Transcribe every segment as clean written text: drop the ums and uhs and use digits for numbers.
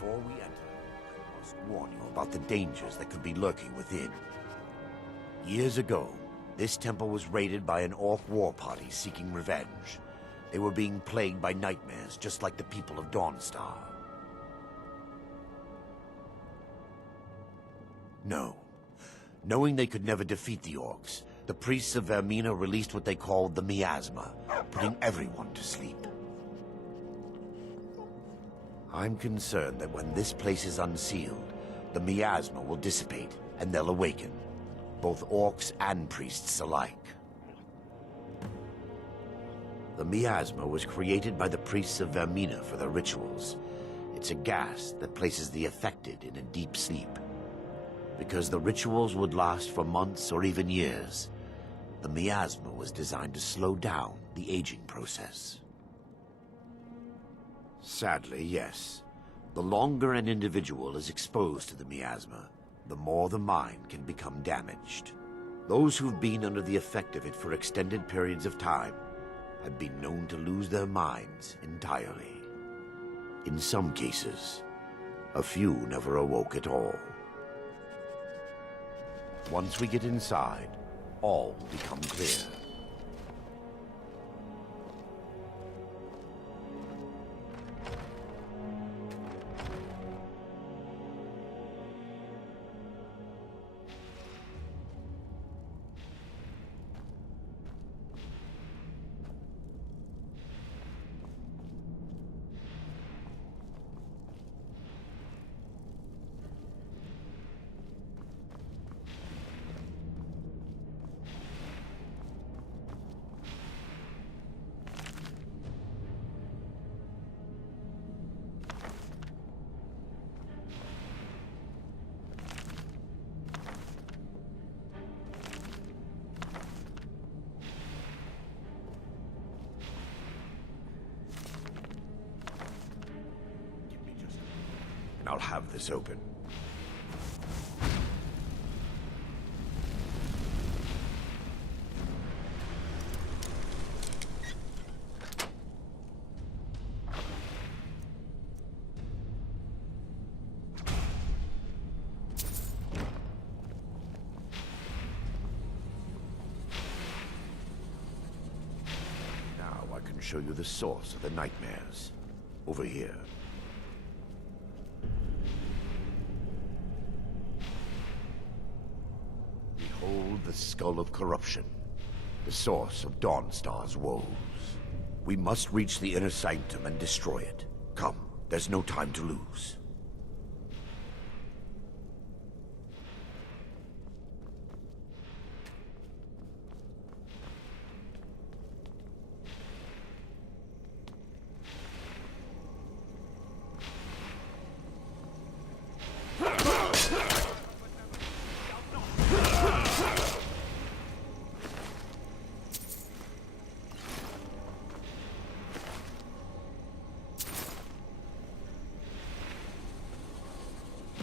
Before we enter, I must warn you about the dangers that could be lurking within. Years ago, this temple was raided by an orc war party seeking revenge. They were being plagued by nightmares, just like the people of Dawnstar. No. Knowing they could never defeat the orcs, the priests of Vermina released what they called the miasma, putting everyone to sleep. I'm concerned that when this place is unsealed, the miasma will dissipate and they'll awaken, both orcs and priests alike. The miasma was created by the priests of Vermina for their rituals. It's a gas that places the affected in a deep sleep. Because the rituals would last for months or even years, the miasma was designed to slow down the aging process. Sadly, yes. The longer an individual is exposed to the miasma, the more the mind can become damaged. Those who've been under the effect of it for extended periods of time have been known to lose their minds entirely. In some cases, a few never awoke at all. Once we get inside, all will become clear. I'll have this open. Now I can show you the source of the nightmares. Over here. Behold the Skull of Corruption, the source of Dawnstar's woes. We must reach the inner sanctum and destroy it. Come, there's no time to lose.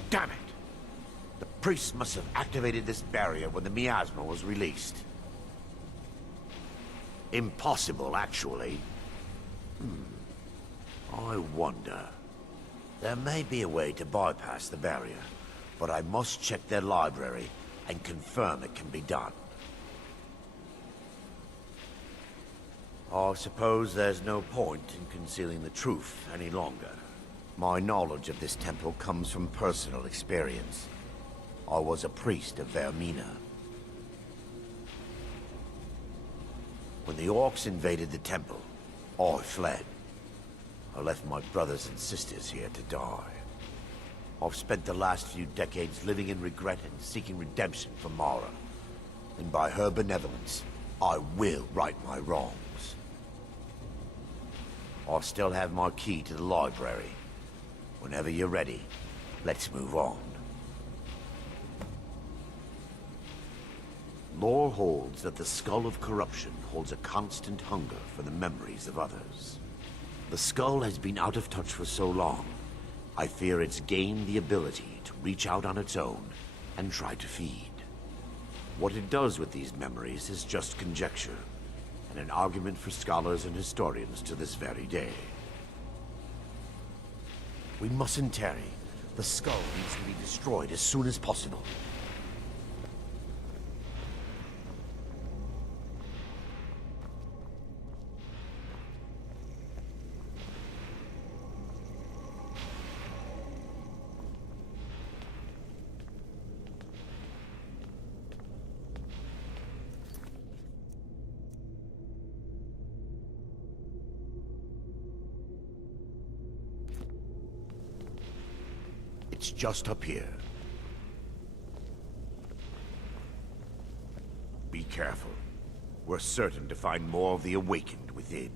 Damn it! The priests must have activated this barrier when the miasma was released. Impossible, actually. I wonder. There may be a way to bypass the barrier, but I must check their library and confirm it can be done. I suppose there's no point in concealing the truth any longer. My knowledge of this temple comes from personal experience. I was a priest of Vermina. When the orcs invaded the temple, I fled. I left my brothers and sisters here to die. I've spent the last few decades living in regret and seeking redemption from Mara. And by her benevolence, I will right my wrongs. I still have my key to the library. Whenever you're ready, let's move on. Lore holds that the Skull of Corruption holds a constant hunger for the memories of others. The skull has been out of touch for so long, I fear it's gained the ability to reach out on its own and try to feed. What it does with these memories is just conjecture, and an argument for scholars and historians to this very day. We mustn't tarry. The skull needs to be destroyed as soon as possible. It's just up here. Be careful. We're certain to find more of the Awakened within.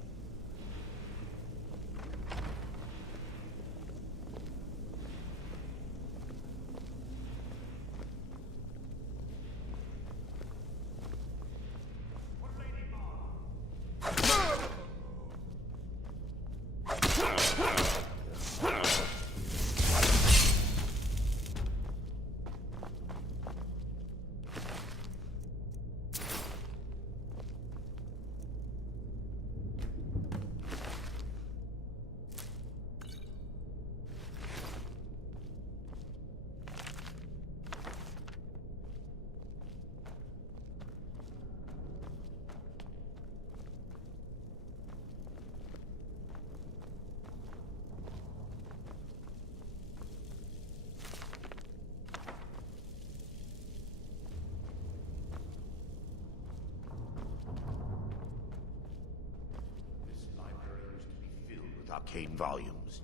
Arcane volumes.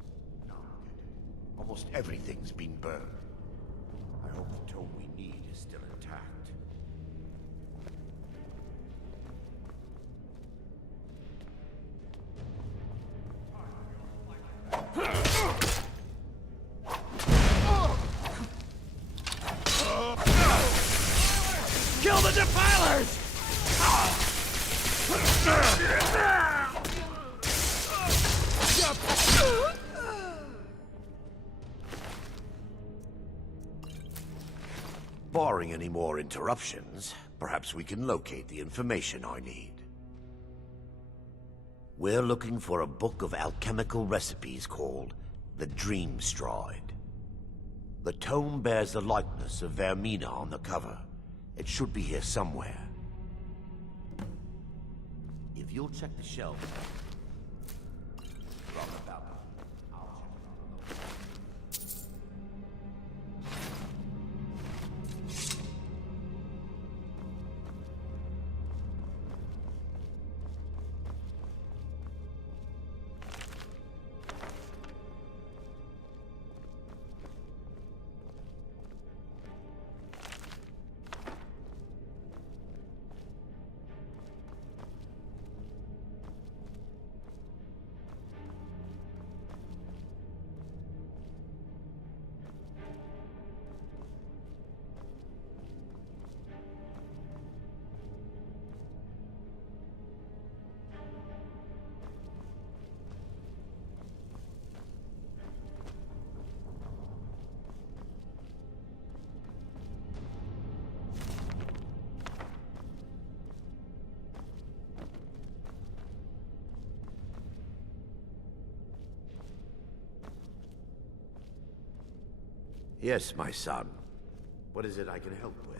Now look at it. Almost everything's been burned. I hope the tome we need is still intact. Kill the defilers! Barring any more interruptions, perhaps we can locate the information I need. We're looking for a book of alchemical recipes called the Dream Stride. The tome bears the likeness of Vermina on the cover. It should be here somewhere. If you'll check the shelf... roundabout, I'll check it out. Yes, my son. What is it I can help with?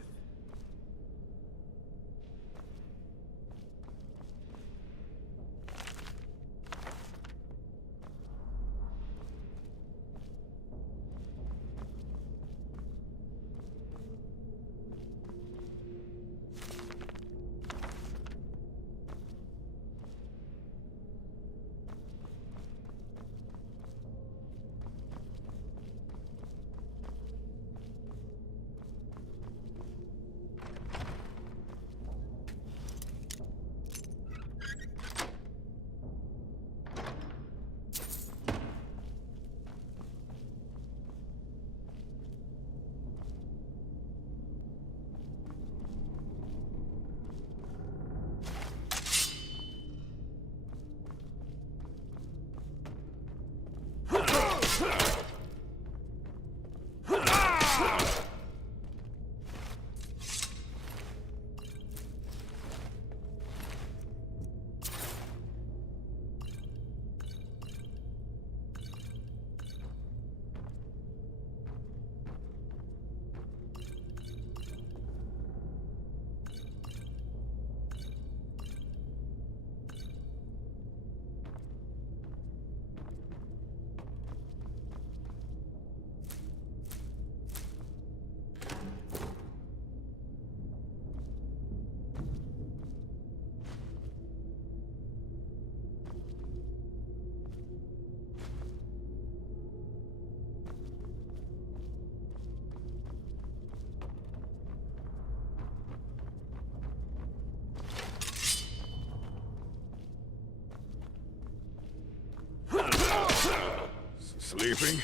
sleeping?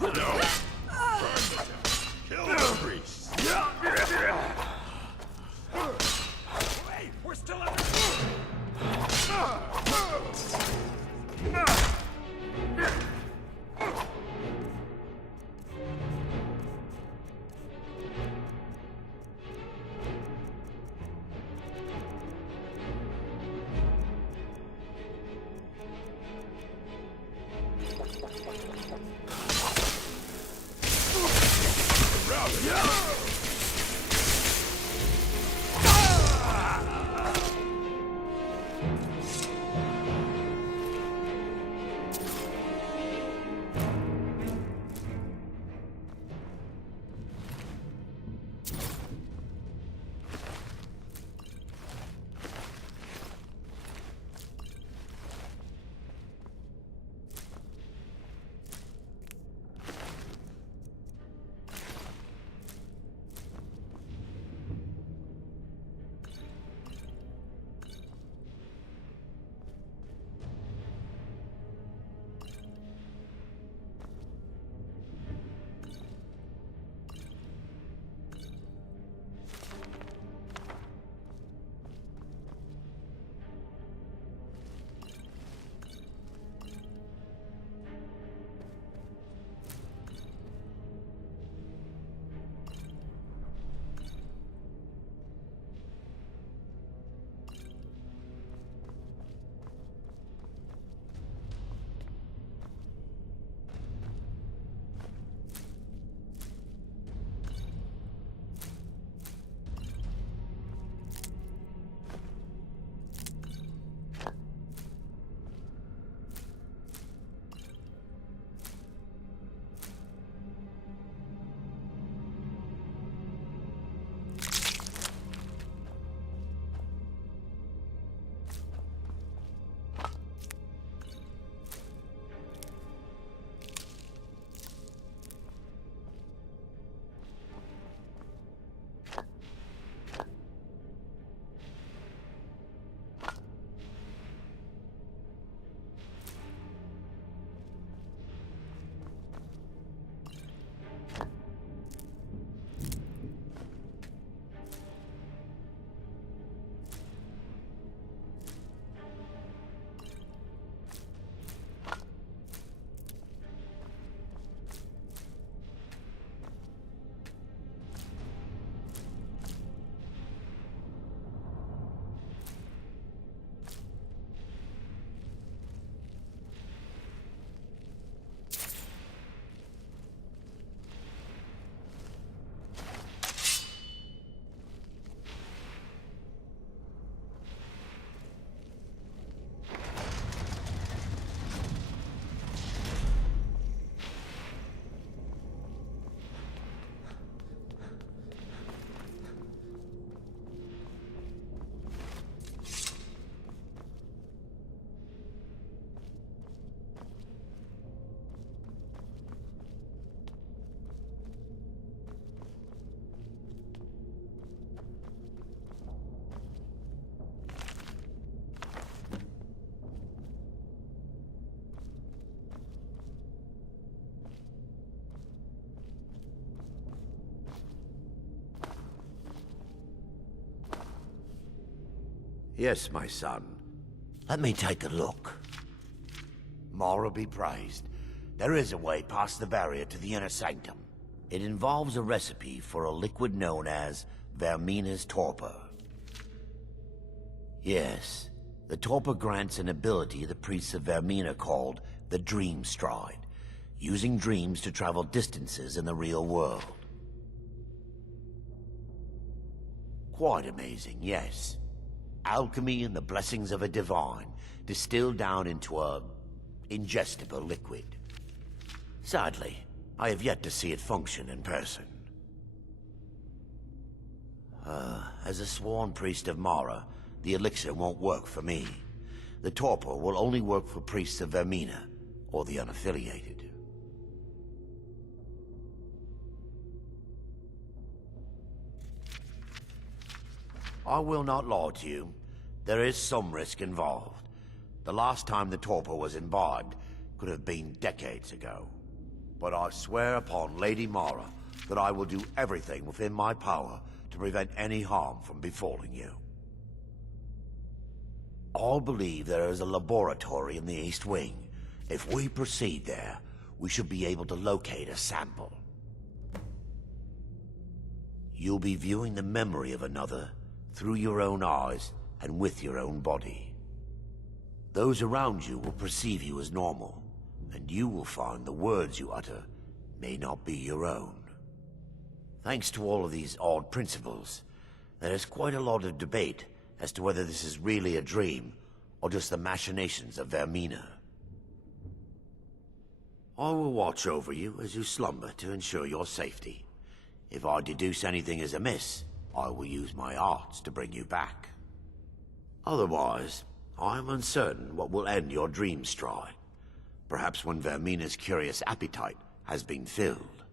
No. Kill the priest. Wait, we're still in Yes, my son. Let me take a look. Mara be praised. There is a way past the barrier to the inner sanctum. It involves a recipe for a liquid known as Vermina's torpor. Yes, the torpor grants an ability the priests of Vermina called the Dream Stride, using dreams to travel distances in the real world. Quite amazing, yes. Alchemy and the blessings of a divine, distilled down into a ingestible liquid. Sadly, I have yet to see it function in person. As a sworn priest of Mara, the elixir won't work for me. The torpor will only work for priests of Vermina, or the unaffiliated. I will not lie to you. There is some risk involved. The last time the torpor was imbibed, could have been decades ago. But I swear upon Lady Mara that I will do everything within my power to prevent any harm from befalling you. I believe there is a laboratory in the East Wing. If we proceed there, we should be able to locate a sample. You'll be viewing the memory of another through your own eyes and with your own body. Those around you will perceive you as normal, and you will find the words you utter may not be your own. Thanks to all of these odd principles, there is quite a lot of debate as to whether this is really a dream or just the machinations of Vermina. I will watch over you as you slumber to ensure your safety. If I deduce anything is amiss, I will use my arts to bring you back. Otherwise, I am uncertain what will end your dream stride. Perhaps when Vermina's curious appetite has been filled.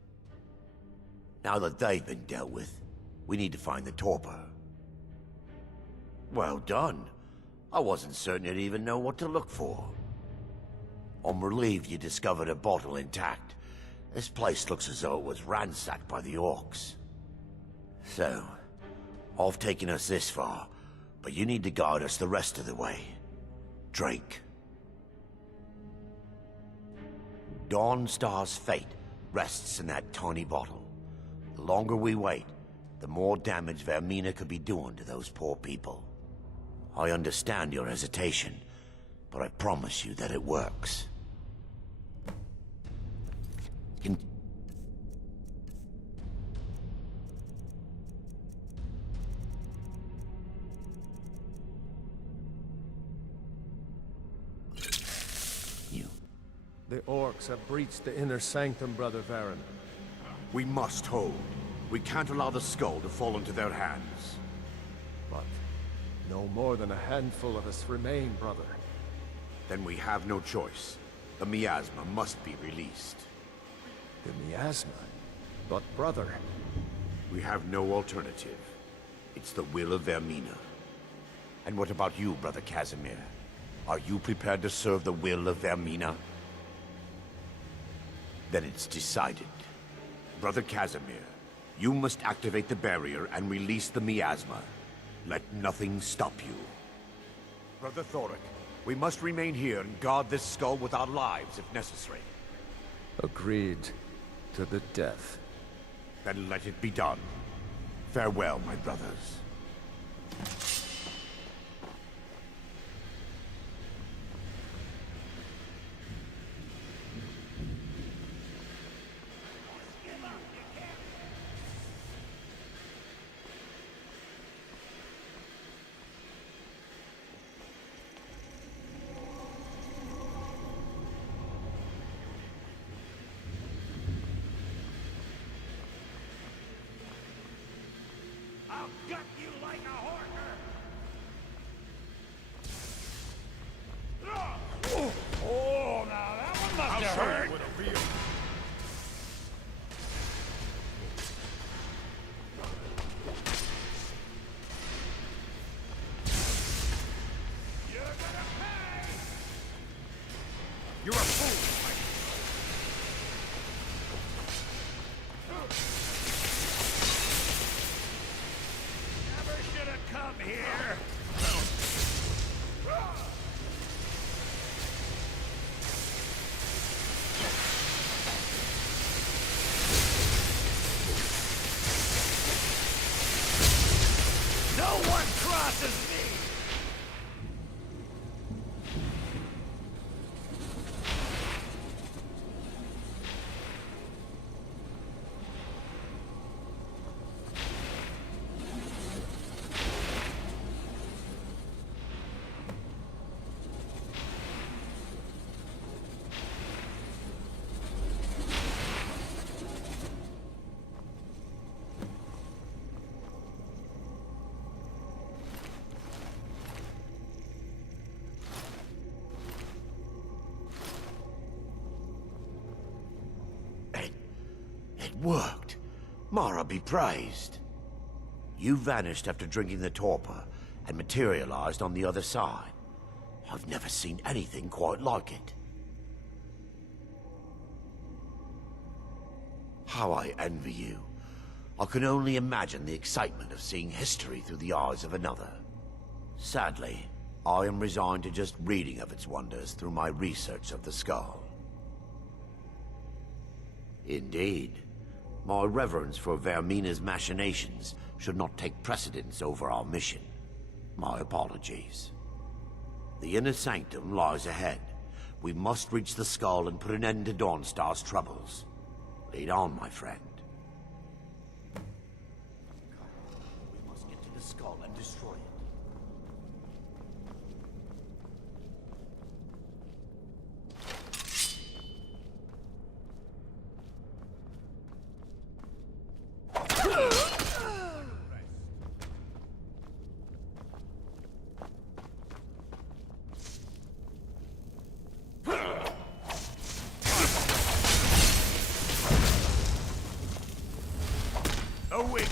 Now that they've been dealt with, we need to find the torpor. Well done. I wasn't certain you'd even know what to look for. I'm relieved you discovered a bottle intact. This place looks as though it was ransacked by the orcs. So, I've taken us this far, but you need to guide us the rest of the way. Drink. Dawnstar's fate rests in that tiny bottle. The longer we wait, the more damage Vermina could be doing to those poor people. I understand your hesitation, but I promise you that it works. The orcs have breached the inner sanctum, Brother Varen. We must hold. We can't allow the skull to fall into their hands. But no more than a handful of us remain, brother. Then we have no choice. The miasma must be released. The miasma? But brother... We have no alternative. It's the will of Vermina. And what about you, Brother Casimir? Are you prepared to serve the will of Vermina? Then it's decided. Brother Casimir, you must activate the barrier and release the miasma. Let nothing stop you. Brother Thoric, we must remain here and guard this skull with our lives if necessary. Agreed. To the death. Then let it be done. Farewell, my brothers. I'll gut you like a horker! Oh, now that one must have hurt! With a real... You're gonna pay! You're a fool! Never should have come here! No one crosses me! It worked. Mara be praised. You vanished after drinking the torpor and materialized on the other side. I've never seen anything quite like it. How I envy you. I can only imagine the excitement of seeing history through the eyes of another. Sadly, I am resigned to just reading of its wonders through my research of the skull. Indeed, my reverence for Vermina's machinations should not take precedence over our mission. My apologies. The inner sanctum lies ahead. We must reach the skull and put an end to Dawnstar's troubles. Lead on, my friend. We must get to the skull and destroy it. Awaken.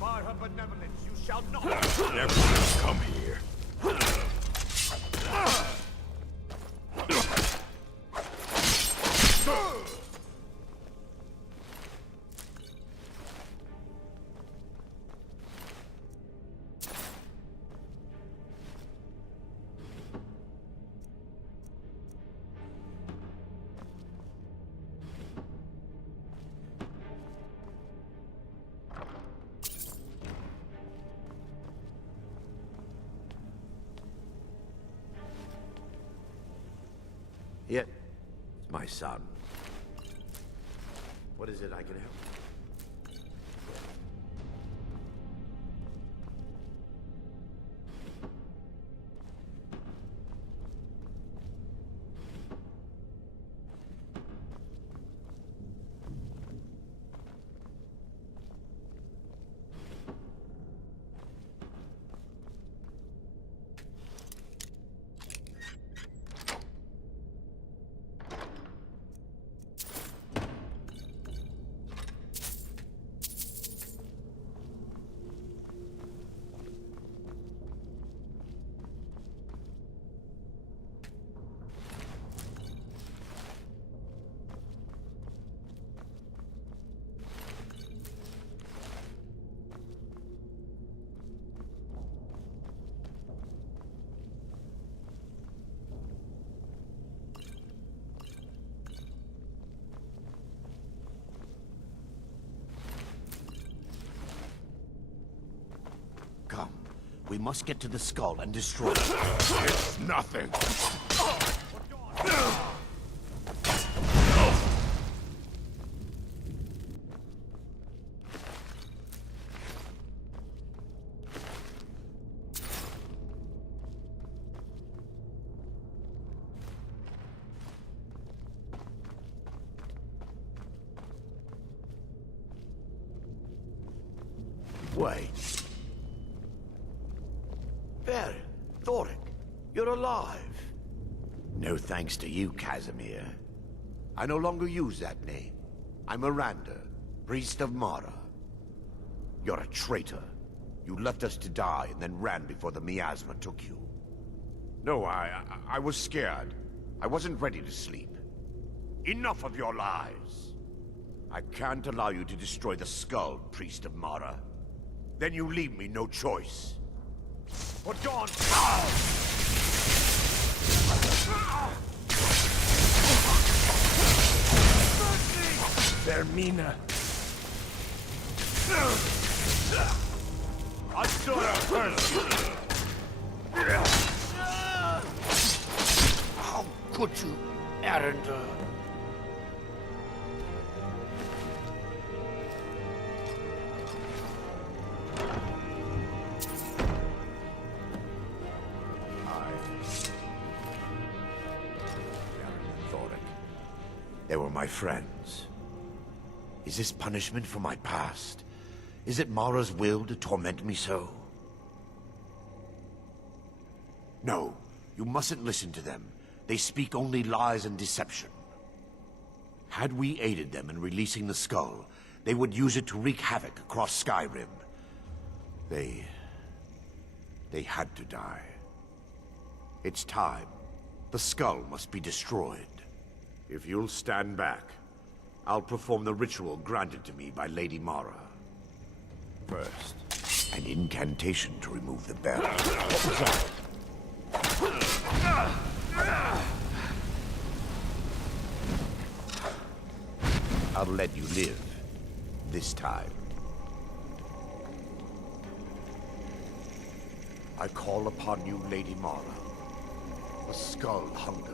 By her benevolence, you shall not. Never should come here. Yet, my son. What is it I can help? Come. We must get to the skull and destroy it. It's nothing. Wait. There, Daedric, you're alive. No thanks to you, Casimir. I no longer use that name. I'm Miranda, priest of Mara. You're a traitor. You left us to die and then ran before the miasma took you. No, I was scared. I wasn't ready to sleep. Enough of your lies. I can't allow you to destroy the skull, priest of Mara. Then you leave me no choice. For Dawn! Vermina. I saw that first. How could you, Arender? They were my friends. Is this punishment for my past? Is it Mara's will to torment me so? No, you mustn't listen to them. They speak only lies and deception. Had we aided them in releasing the skull, they would use it to wreak havoc across Skyrim. They had to die. It's time. The skull must be destroyed. If you'll stand back, I'll perform the ritual granted to me by Lady Mara. First, an incantation to remove the bell. What was that? I'll let you live. This time. I call upon you, Lady Mara. The skull hungers.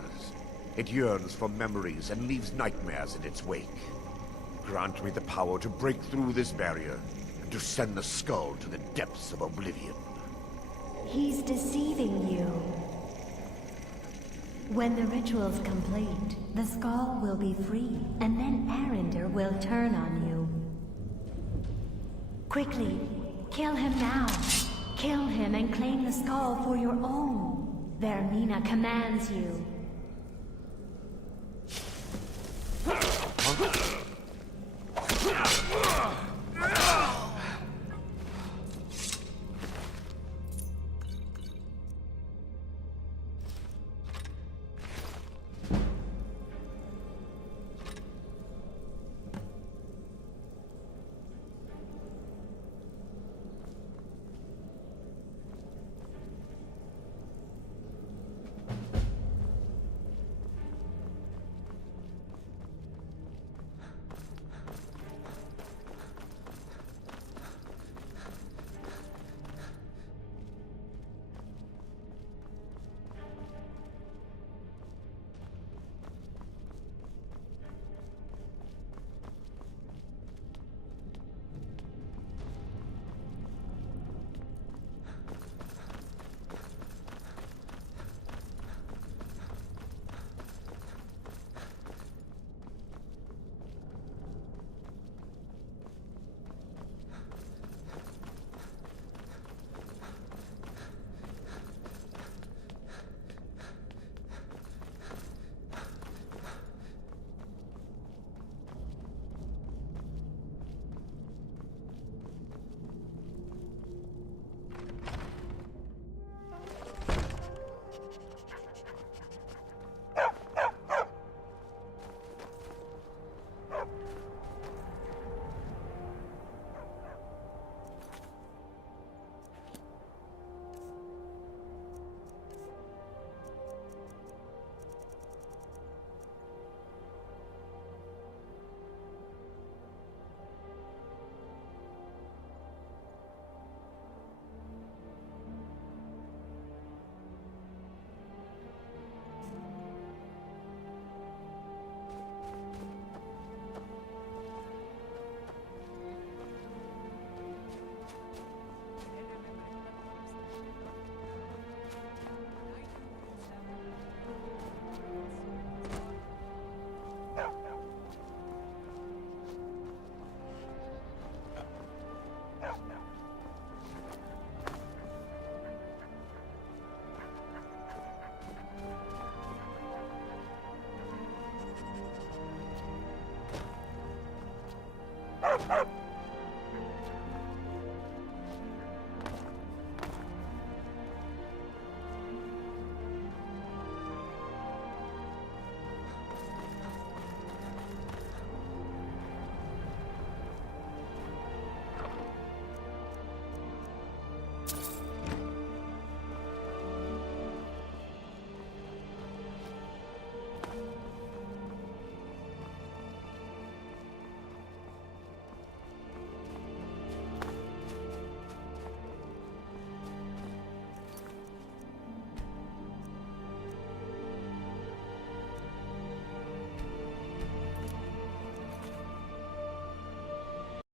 It yearns for memories and leaves nightmares in its wake. Grant me the power to break through this barrier and to send the skull to the depths of oblivion. He's deceiving you. When the ritual's complete, the skull will be free, and then Arender will turn on you. Quickly, kill him now. Kill him and claim the skull for your own. Vermina commands you. Huh?